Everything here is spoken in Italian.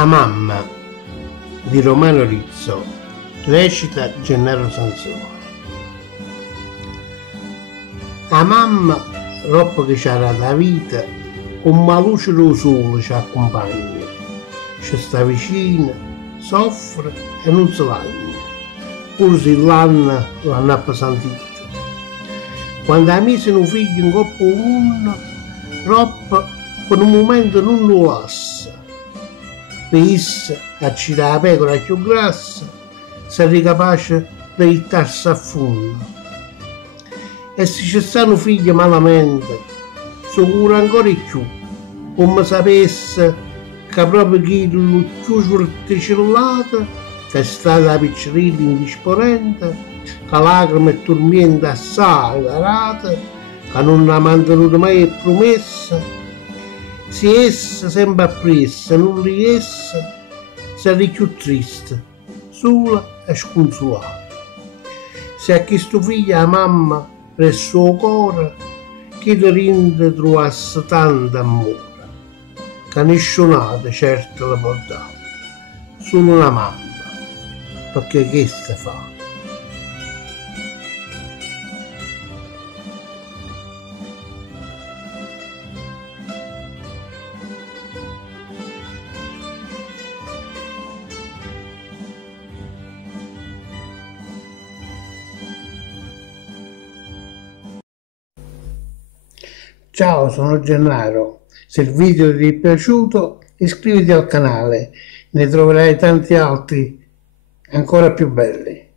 A mamma di Romano Rizzo, recita Gennaro Sansone. A mamma, troppo che c'era la vita, con una luce del sole ci accompagna, ci sta vicina, soffre e non si lagna, pur se l'anno appesantito. Quando ha messo un figlio in coppa una, troppo per un momento non lo lascia. Pensa a cirare la pecora più grassa, sarà capace di buttarsi a fondo. E se ci stanno figli malamente, si cura ancora di più, come sapesse che proprio chi lo più svorticellato, che è stata piccerilla indisponente, che lacrime e tormento assai darate, che non ha mantenuto mai promessa, se essa sempre appressa, non riesce, sarà più triste, sola e sconsolata. Se a questo figlio la mamma presso il cuore, che le rende trovasse tanto amore, che nessun'altra certo le può dare, solo una mamma, perché questa fa. Ciao, sono Gennaro. Se il video ti è piaciuto, iscriviti al canale, ne troverai tanti altri ancora più belli.